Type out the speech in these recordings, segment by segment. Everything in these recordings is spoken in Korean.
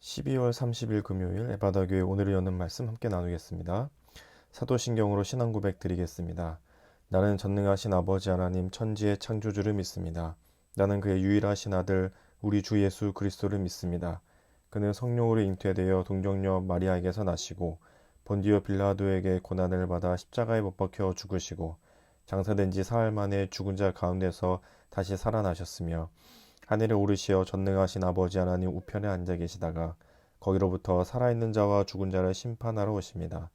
12월 30일 금요일 에바다교회 오늘을 여는 말씀 함께 나누겠습니다. 사도신경으로 신앙 고백 드리겠습니다. 나는 전능하신 아버지 하나님 천지의 창조주를 믿습니다. 나는 그의 유일하신 아들 우리 주 예수 그리스도를 믿습니다. 그는 성령으로 잉태되어 동정녀 마리아에게서 나시고 본디오 빌라도에게 고난을 받아 십자가에 못 박혀 죽으시고 장사된 지 사흘 만에 죽은 자 가운데서 다시 살아나셨으며 하늘에 오르시어 전능하신 아버지 하나님 우편에 앉아 계시다가 거기로부터 살아있는 자와 죽은 자를 심판하러 오십니다.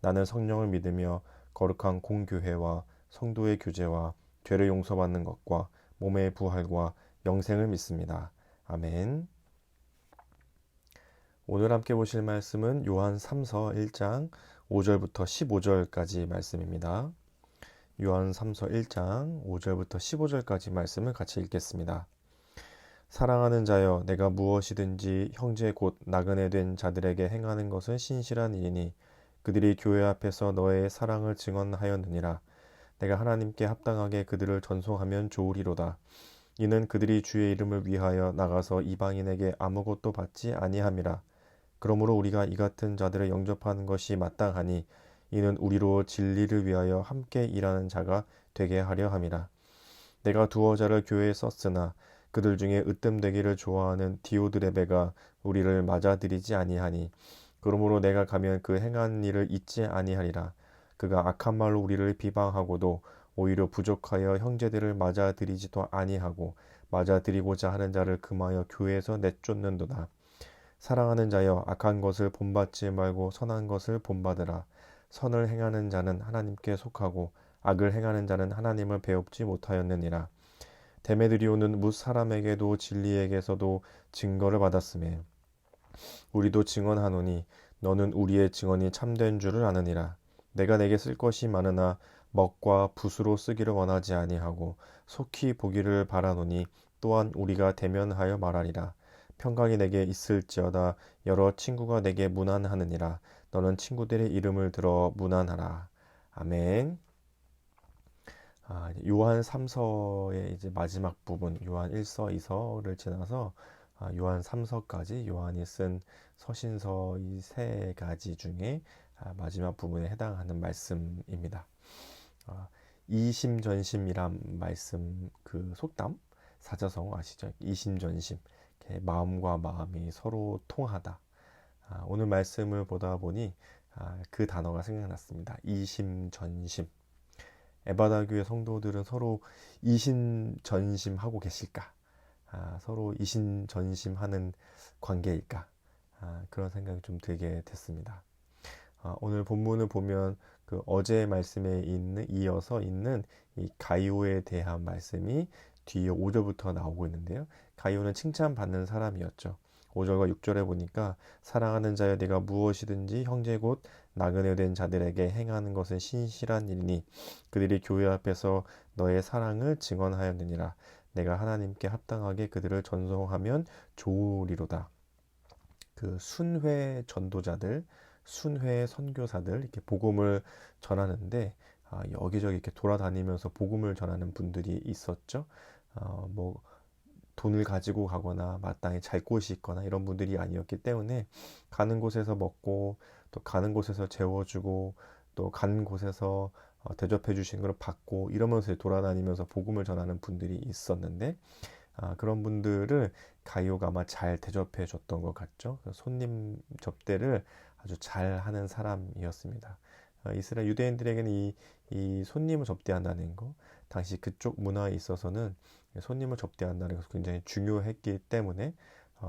나는 성령을 믿으며 거룩한 공교회와 성도의 교제와 죄를 용서받는 것과 몸의 부활과 영생을 믿습니다. 아멘. 오늘 함께 보실 말씀은 요한 3서 1장 5절부터 15절까지 말씀입니다. 요한 3서 1장 5절부터 15절까지 말씀을 같이 읽겠습니다. 사랑하는 자여, 내가 무엇이든지 형제 곧 나그네 된 자들에게 행하는 것은 신실한 일이니 그들이 교회 앞에서 너의 사랑을 증언하였느니라. 내가 하나님께 합당하게 그들을 전송하면 좋으리로다. 이는 그들이 주의 이름을 위하여 나가서 이방인에게 아무것도 받지 아니함이라. 그러므로 우리가 이 같은 자들을 영접하는 것이 마땅하니 이는 우리로 진리를 위하여 함께 일하는 자가 되게 하려 함이라. 내가 두어 자를 교회에 썼으나 그들 중에 으뜸되기를 좋아하는 디오드레베가 우리를 맞아들이지 아니하니 그러므로 내가 가면 그 행한 일을 잊지 아니하리라. 그가 악한 말로 우리를 비방하고도 오히려 부족하여 형제들을 맞아들이지도 아니하고 맞아들이고자 하는 자를 금하여 교회에서 내쫓는도다. 사랑하는 자여, 악한 것을 본받지 말고 선한 것을 본받으라. 선을 행하는 자는 하나님께 속하고 악을 행하는 자는 하나님을 배웁지 못하였느니라. 데메드리오는 뭇 사람에게도 진리에게서도 증거를 받았으며 우리도 증언하노니 너는 우리의 증언이 참된 줄을 아느니라. 내가 내게 쓸 것이 많으나 먹과 붓으로 쓰기를 원하지 아니하고 속히 보기를 바라노니 또한 우리가 대면하여 말하리라. 평강이 내게 있을지어다. 여러 친구가 내게 문안하느니라. 너는 친구들의 이름을 들어 문안하라. 아멘. 요한 3서의 이제 마지막 부분, 요한 1서, 2서를 지나서 요한 3서까지 요한이 쓴 서신서 이 세 가지 중에 마지막 부분에 해당하는 말씀입니다. 이심전심이란 말씀, 그 속담, 사자성어 아시죠? 이심전심, 마음과 마음이 서로 통하다. 오늘 말씀을 보다 보니 그 단어가 생각났습니다. 이심전심. 에바다교의 성도들은 서로 이심전심하고 계실까? 서로 이심전심하는 관계일까? 그런 생각이 좀 들게 됐습니다. 오늘 본문을 보면 그 어제 말씀에 이어서 있는 이 가이오에 대한 말씀이 뒤에 5절부터 나오고 있는데요. 가이오는 칭찬받는 사람이었죠. 5절과 6절에 보니까 사랑하는 자여, 내가 무엇이든지 형제 곧 나그네 된 자들에게 행하는 것은 신실한 일이니 그들이 교회 앞에서 너의 사랑을 증언하였느니라. 내가 하나님께 합당하게 그들을 전송하면 좋으리로다. 그 순회 전도자들, 순회 선교사들 이렇게 복음을 전하는데 여기저기 이렇게 돌아다니면서 복음을 전하는 분들이 있었죠. 뭐 돈을 가지고 가거나 마땅히 잘 곳이 있거나 이런 분들이 아니었기 때문에 가는 곳에서 먹고 또 가는 곳에서 재워주고 또 가는 곳에서 대접해 주신 걸 받고 이러면서 돌아다니면서 복음을 전하는 분들이 있었는데 그런 분들을 가이오가 아마 잘 대접해 줬던 것 같죠. 손님 접대를 아주 잘 하는 사람이었습니다. 이스라엘 유대인들에게는 이 손님을 접대한다는 거, 당시 그쪽 문화에 있어서는 손님을 접대한다는 것이 굉장히 중요했기 때문에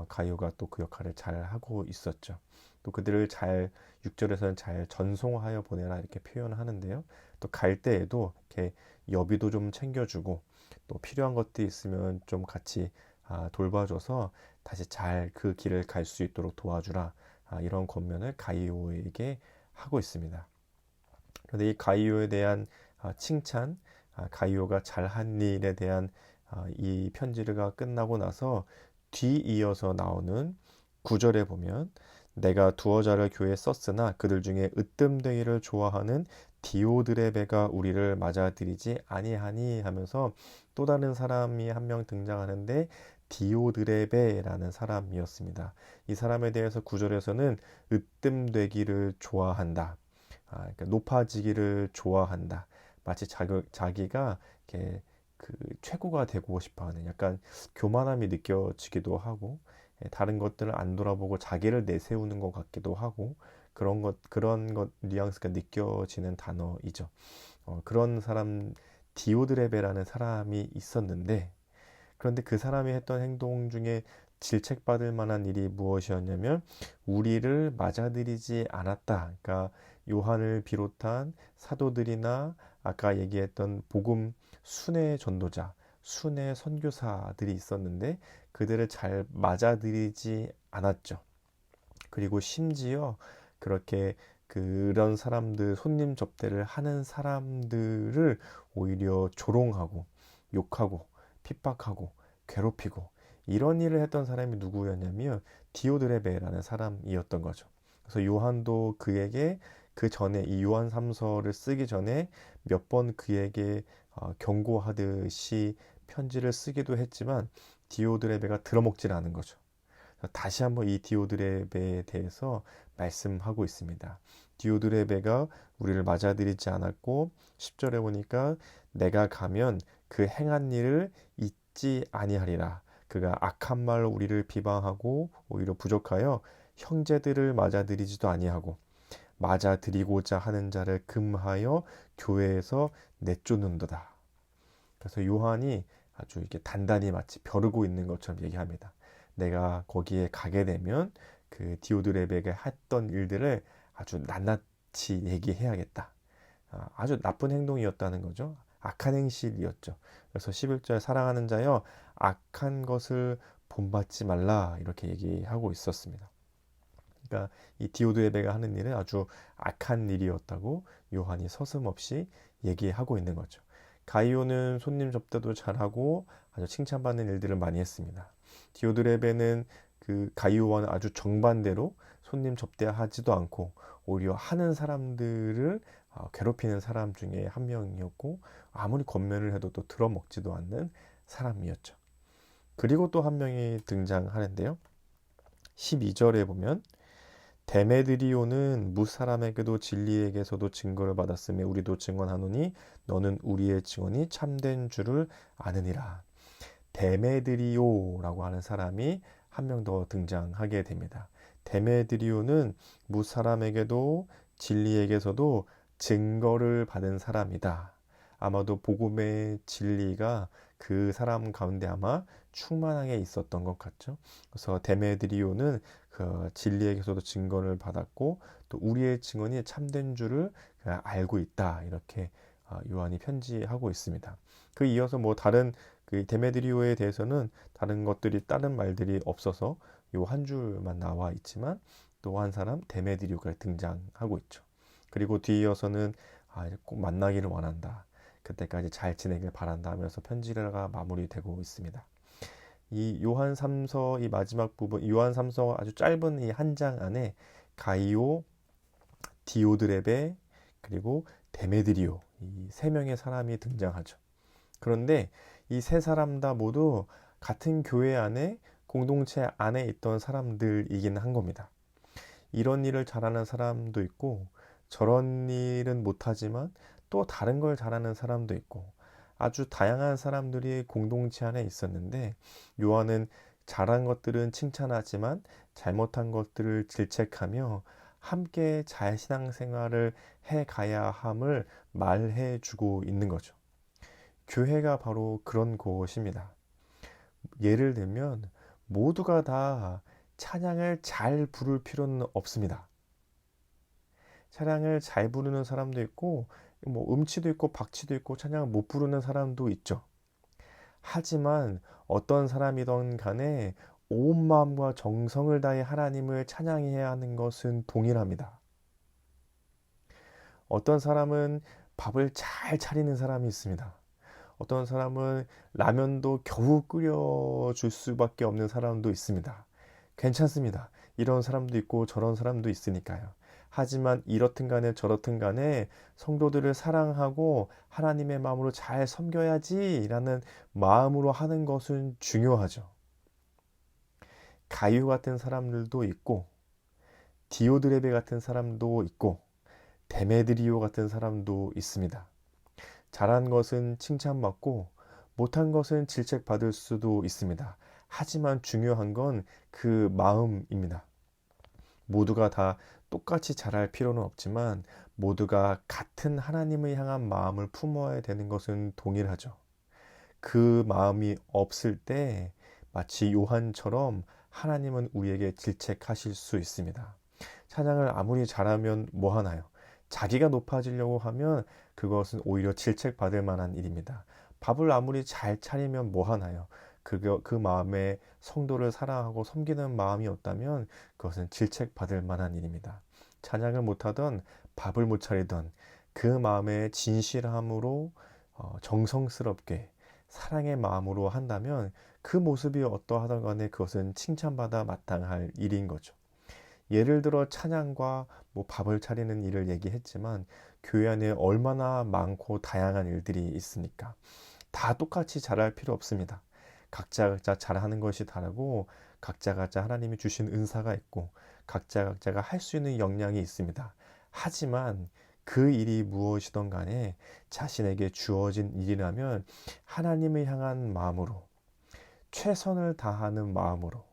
가이오가 또 그 역할을 잘 하고 있었죠. 또 그들을 잘 6절에서는 잘 전송하여 보내라 이렇게 표현하는데요. 또 갈 때에도 이렇게 여비도 좀 챙겨주고 또 필요한 것들이 있으면 좀 같이 돌봐줘서 다시 잘 그 길을 갈 수 있도록 도와주라. 이런 권면을 가이오에게 하고 있습니다. 그런데 이 가이오에 대한 칭찬, 가이오가 잘한 일에 대한 이 편지가 끝나고 나서 뒤이어서 나오는 9절에 보면 내가 두어 자를 교회에 썼으나 그들 중에 으뜸되기를 좋아하는 디오드레베가 우리를 맞아들이지 아니하니 하면서 또 다른 사람이 한 명 등장하는데 디오드레베라는 사람이었습니다. 이 사람에 대해서 구절에서는 으뜸되기를 좋아한다. 그러니까 높아지기를 좋아한다. 마치 자기가 이렇게 그 최고가 되고 싶어하는 약간 교만함이 느껴지기도 하고 다른 것들을 안 돌아보고 자기를 내세우는 것 같기도 하고 그런 것 뉘앙스가 느껴지는 단어이죠. 그런 사람 디오드레베라는 사람이 있었는데 그런데 그 사람이 했던 행동 중에 질책받을 만한 일이 무엇이었냐면 우리를 맞아들이지 않았다. 그러니까 요한을 비롯한 사도들이나 아까 얘기했던 복음 순회 전도자, 순회 선교사들이 있었는데 그들을 잘 맞아들이지 않았죠. 그리고 심지어 그렇게 그런 사람들, 손님 접대를 하는 사람들을 오히려 조롱하고 욕하고 핍박하고 괴롭히고 이런 일을 했던 사람이 누구였냐면 디오드레베라는 사람이었던 거죠. 그래서 요한도 그에게 그 전에 이 요한 3서를 쓰기 전에 몇 번 그에게 경고하듯이 편지를 쓰기도 했지만 디오드레베가 들어먹질 않은 거죠. 다시 한번 이 디오드레베에 대해서 말씀하고 있습니다. 디오드레베가 우리를 맞아들이지 않았고 10절에 보니까 내가 가면 그 행한 일을 잊지 아니하리라. 그가 악한 말로 우리를 비방하고 오히려 부족하여 형제들을 맞아들이지도 아니하고 맞아들이고자 하는 자를 금하여 교회에서 내쫓는도다. 그래서 요한이 아주 이렇게 단단히 마치 벼르고 있는 것처럼 얘기합니다. 내가 거기에 가게 되면 그 디오드레베가 했던 일들을 아주 낱낱이 얘기해야겠다. 아주 나쁜 행동이었다는 거죠. 악한 행실이었죠. 그래서 11절 사랑하는 자여 악한 것을 본받지 말라 이렇게 얘기하고 있었습니다. 그러니까 이 디오드레베가 하는 일은 아주 악한 일이었다고 요한이 서슴없이 얘기하고 있는 거죠. 가이오는 손님 접대도 잘하고 아주 칭찬받는 일들을 많이 했습니다. 디오드레베는 그 가이오와는 아주 정반대로 손님 접대하지도 않고 오히려 하는 사람들을 괴롭히는 사람 중에 한 명이었고 아무리 권면을 해도 또 들어먹지도 않는 사람이었죠. 그리고 또 한 명이 등장하는데요. 12절에 보면 데메드리오는 무사람에게도 진리에게서도 증거를 받았으며 우리도 증언하노니 너는 우리의 증언이 참된 줄을 아느니라. 데메드리오라고 하는 사람이 한 명 더 등장하게 됩니다. 데메드리오는 무사람에게도 진리에게서도 증거를 받은 사람이다. 아마도 복음의 진리가 그 사람 가운데 아마 충만하게 있었던 것 같죠. 그래서 데메드리오는 그 진리에게서도 증거를 받았고 또 우리의 증언이 참된 줄을 알고 있다. 이렇게 요한이 편지하고 있습니다. 그 이어서 뭐 다른 그 데메드리오에 대해서는 다른 것들이 다른 말들이 없어서 요 한 줄만 나와 있지만 또 한 사람 데메드리오가 등장하고 있죠. 그리고 뒤이어서는 꼭 만나기를 원한다. 그때까지 잘 지내길 바란다 하면서 편지가 마무리되고 있습니다. 이 요한 3서 이 마지막 부분, 요한 3서 아주 짧은 이 한 장 안에 가이오, 디오드레베, 그리고 데메드리오 이 세 명의 사람이 등장하죠. 그런데 이 세 사람 다 모두 같은 교회 안에 공동체 안에 있던 사람들이긴 한 겁니다. 이런 일을 잘하는 사람도 있고 저런 일은 못하지만 또 다른 걸 잘하는 사람도 있고 아주 다양한 사람들이 공동체 안에 있었는데 요한은 잘한 것들은 칭찬하지만 잘못한 것들을 질책하며 함께 잘 신앙생활을 해 가야 함을 말해 주고 있는 거죠. 교회가 바로 그런 곳입니다. 예를 들면 모두가 다 찬양을 잘 부를 필요는 없습니다. 찬양을 잘 부르는 사람도 있고 뭐 음치도 있고 박치도 있고 찬양을 못 부르는 사람도 있죠. 하지만 어떤 사람이든 간에 온 마음과 정성을 다해 하나님을 찬양해야 하는 것은 동일합니다. 어떤 사람은 밥을 잘 차리는 사람이 있습니다. 어떤 사람은 라면도 겨우 끓여줄 수밖에 없는 사람도 있습니다. 괜찮습니다. 이런 사람도 있고 저런 사람도 있으니까요. 하지만 이렇든 간에 저렇든 간에 성도들을 사랑하고 하나님의 마음으로 잘 섬겨야지 라는 마음으로 하는 것은 중요하죠. 가유 같은 사람들도 있고, 디오드레베 같은 사람도 있고, 데메드리오 같은 사람도 있습니다. 잘한 것은 칭찬받고 못한 것은 질책받을 수도 있습니다. 하지만 중요한 건 그 마음입니다. 모두가 다 똑같이 잘할 필요는 없지만 모두가 같은 하나님을 향한 마음을 품어야 되는 것은 동일하죠. 그 마음이 없을 때 마치 요한처럼 하나님은 우리에게 질책하실 수 있습니다. 찬양을 아무리 잘하면 뭐 하나요? 자기가 높아지려고 하면 그것은 오히려 질책받을 만한 일입니다. 밥을 아무리 잘 차리면 뭐 하나요? 그 마음에 성도를 사랑하고 섬기는 마음이 없다면 그것은 질책받을 만한 일입니다. 찬양을 못하던 밥을 못 차리던 그 마음의 진실함으로 정성스럽게 사랑의 마음으로 한다면 그 모습이 어떠하든 간에 그것은 칭찬받아 마땅할 일인 거죠. 예를 들어 찬양과 뭐 밥을 차리는 일을 얘기했지만 교회 안에 얼마나 많고 다양한 일들이 있습니까? 다 똑같이 잘할 필요 없습니다. 각자 잘하는 것이 다르고 각자 하나님이 주신 은사가 있고 각자가 할 수 있는 역량이 있습니다. 하지만 그 일이 무엇이든 간에 자신에게 주어진 일이라면 하나님을 향한 마음으로 최선을 다하는 마음으로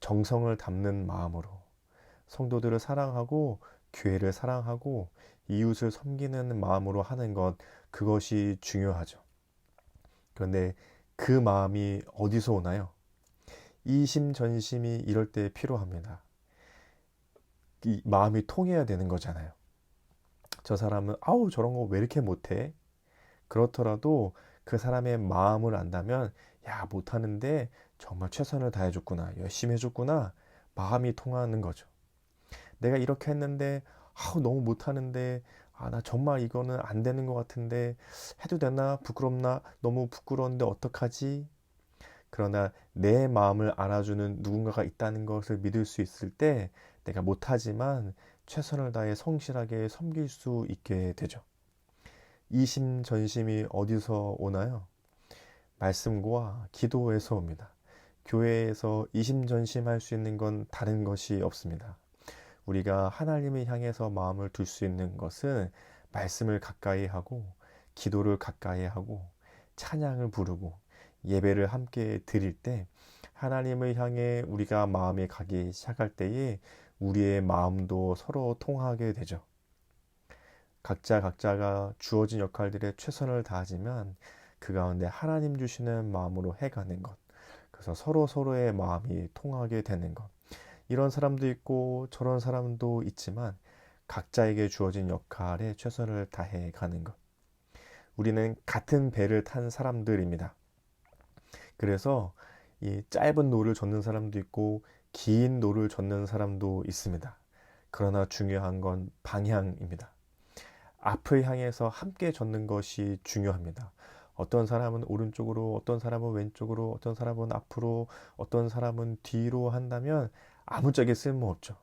정성을 담는 마음으로 성도들을 사랑하고 교회를 사랑하고 이웃을 섬기는 마음으로 하는 것, 그것이 중요하죠. 그런데 그 마음이 어디서 오나요? 이심전심이 이럴 때 필요합니다. 이 마음이 통해야 되는 거잖아요. 저 사람은 아우 저런 거 왜 이렇게 못해? 그렇더라도 그 사람의 마음을 안다면 야 못하는데 정말 최선을 다해줬구나, 열심히 해줬구나, 마음이 통하는 거죠. 내가 이렇게 했는데 아우 너무 못하는데 나 정말 이거는 안 되는 것 같은데 해도 되나, 부끄럽나, 너무 부끄러운데 어떡하지? 그러나 내 마음을 알아주는 누군가가 있다는 것을 믿을 수 있을 때 내가 못하지만 최선을 다해 성실하게 섬길 수 있게 되죠. 이심전심이 어디서 오나요? 말씀과 기도에서 옵니다. 교회에서 이심전심할 수 있는 건 다른 것이 없습니다. 우리가 하나님을 향해서 마음을 둘 수 있는 것은 말씀을 가까이 하고 기도를 가까이 하고 찬양을 부르고 예배를 함께 드릴 때 하나님을 향해 우리가 마음이 가기 시작할 때에 우리의 마음도 서로 통하게 되죠. 각자가 주어진 역할들에 최선을 다하지만 그 가운데 하나님 주시는 마음으로 해가는 것. 그래서 서로의 마음이 통하게 되는 것. 이런 사람도 있고 저런 사람도 있지만 각자에게 주어진 역할에 최선을 다해 가는 것. 우리는 같은 배를 탄 사람들입니다. 그래서 이 짧은 노를 젓는 사람도 있고 긴 노를 젓는 사람도 있습니다. 그러나 중요한 건 방향입니다. 앞을 향해서 함께 젓는 것이 중요합니다. 어떤 사람은 오른쪽으로, 어떤 사람은 왼쪽으로, 어떤 사람은 앞으로, 어떤 사람은 뒤로 한다면 아무짝에 쓸모없죠.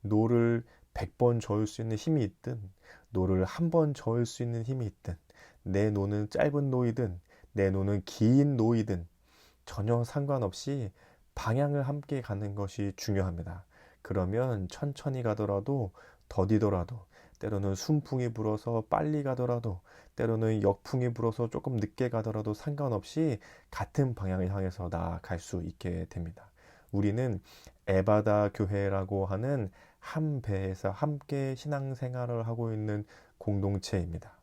노를 100번 저을 수 있는 힘이 있든 노를 한 번 저을 수 있는 힘이 있든 내 노는 짧은 노이든 내 노는 긴 노이든 전혀 상관없이 방향을 함께 가는 것이 중요합니다. 그러면 천천히 가더라도 더디더라도 때로는 순풍이 불어서 빨리 가더라도 때로는 역풍이 불어서 조금 늦게 가더라도 상관없이 같은 방향을 향해서 나아갈 수 있게 됩니다. 우리는 에바다 교회라고 하는 한 배에서 함께 신앙생활을 하고 있는 공동체입니다.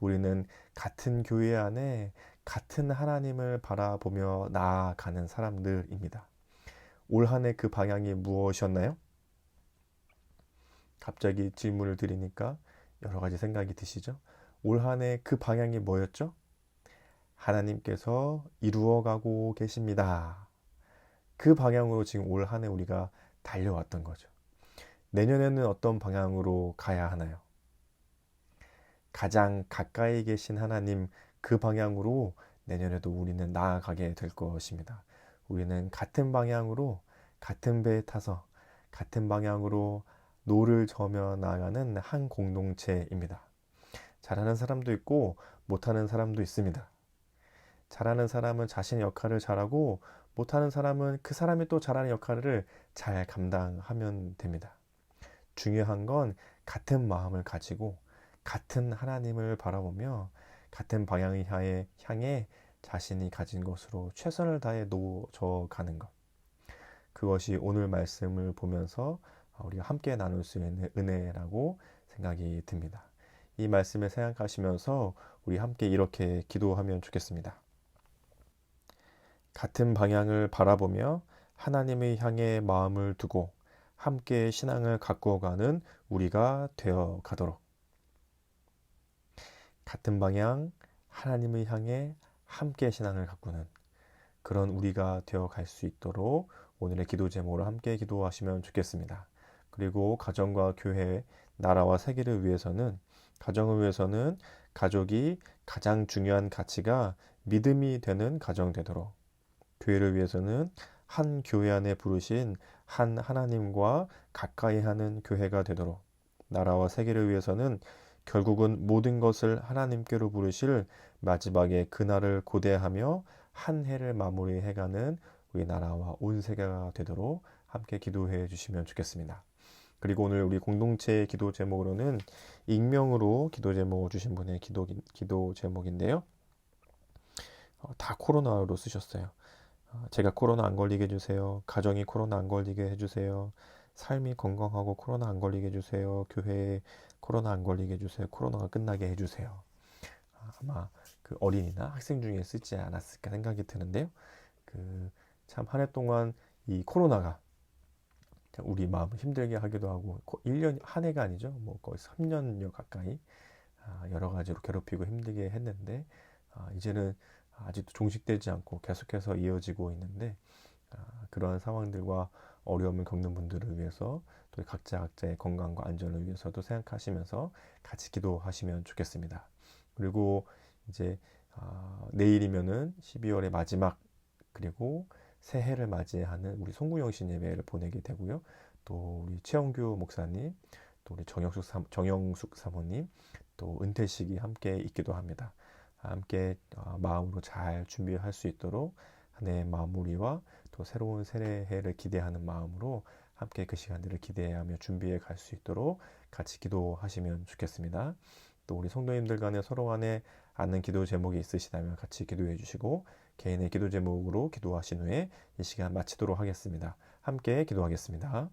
우리는 같은 교회 안에 같은 하나님을 바라보며 나아가는 사람들입니다. 올 한 해 그 방향이 무엇이었나요? 갑자기 질문을 드리니까 여러 가지 생각이 드시죠? 올 한 해 그 방향이 뭐였죠? 하나님께서 이루어가고 계십니다. 그 방향으로 지금 올 한 해 우리가 달려왔던 거죠. 내년에는 어떤 방향으로 가야 하나요? 가장 가까이 계신 하나님, 그 방향으로 내년에도 우리는 나아가게 될 것입니다. 우리는 같은 방향으로 같은 배에 타서 같은 방향으로 노를 저며 나아가는 한 공동체입니다. 잘하는 사람도 있고 못하는 사람도 있습니다. 잘하는 사람은 자신의 역할을 잘하고 못하는 사람은 그 사람이 또 잘하는 역할을 잘 감당하면 됩니다. 중요한 건 같은 마음을 가지고 같은 하나님을 바라보며 같은 방향을 향해 자신이 가진 것으로 최선을 다해 놓아져 가는 것. 그것이 오늘 말씀을 보면서 우리가 함께 나눌 수 있는 은혜라고 생각이 듭니다. 이 말씀을 생각하시면서 우리 함께 이렇게 기도하면 좋겠습니다. 같은 방향을 바라보며 하나님을 향해 마음을 두고 함께 신앙을 가꾸어가는 우리가 되어 가도록. 같은 방향, 하나님을 향해 함께 신앙을 가꾸는 그런 우리가 되어 갈 수 있도록 오늘의 기도 제목으로 함께 기도하시면 좋겠습니다. 그리고 가정과 교회, 나라와 세계를 위해서는, 가정을 위해서는 가족이 가장 중요한 가치가 믿음이 되는 가정 되도록, 교회를 위해서는 한 교회 안에 부르신 한 하나님과 가까이 하는 교회가 되도록, 나라와 세계를 위해서는 결국은 모든 것을 하나님께로 부르실 마지막에 그날을 고대하며 한 해를 마무리해가는 우리 나라와 온 세계가 되도록 함께 기도해 주시면 좋겠습니다. 그리고 오늘 우리 공동체 기도 제목으로는 익명으로 기도 제목 주신 분의 기도 제목인데요. 다 코로나로 쓰셨어요. 제가 코로나 안 걸리게 해주세요. 가정이 코로나 안 걸리게 해주세요. 삶이 건강하고 코로나 안 걸리게 해주세요. 교회에 코로나 안 걸리게 해주세요. 코로나가 끝나게 해주세요. 아마 그 어린이나 학생 중에 쓰지 않았을까 생각이 드는데요. 참 한 해 동안 이 코로나가 우리 마음을 힘들게 하기도 하고 1년 한 해가 아니죠. 뭐 거의 3년여 가까이 여러 가지로 괴롭히고 힘들게 했는데 이제는 아직도 종식되지 않고 계속해서 이어지고 있는데 그러한 상황들과 어려움을 겪는 분들을 위해서 또 각자의 건강과 안전을 위해서도 생각하시면서 같이 기도하시면 좋겠습니다. 그리고 이제 내일이면은 12월의 마지막 그리고 새해를 맞이하는 우리 송구영신 예배를 보내게 되고요. 또 우리 최영규 목사님, 또 우리 정영숙 사모님, 또 은퇴식이 함께 있기도 합니다. 함께 마음으로 잘 준비할 수 있도록 한 해의 마무리와 또 새로운 새해를 기대하는 마음으로 함께 그 시간들을 기대하며 준비해 갈 수 있도록 같이 기도하시면 좋겠습니다. 또 우리 성도님들 간에 서로 간에 아는 기도 제목이 있으시다면 같이 기도해 주시고 개인의 기도 제목으로 기도하신 후에 이 시간 마치도록 하겠습니다. 함께 기도하겠습니다.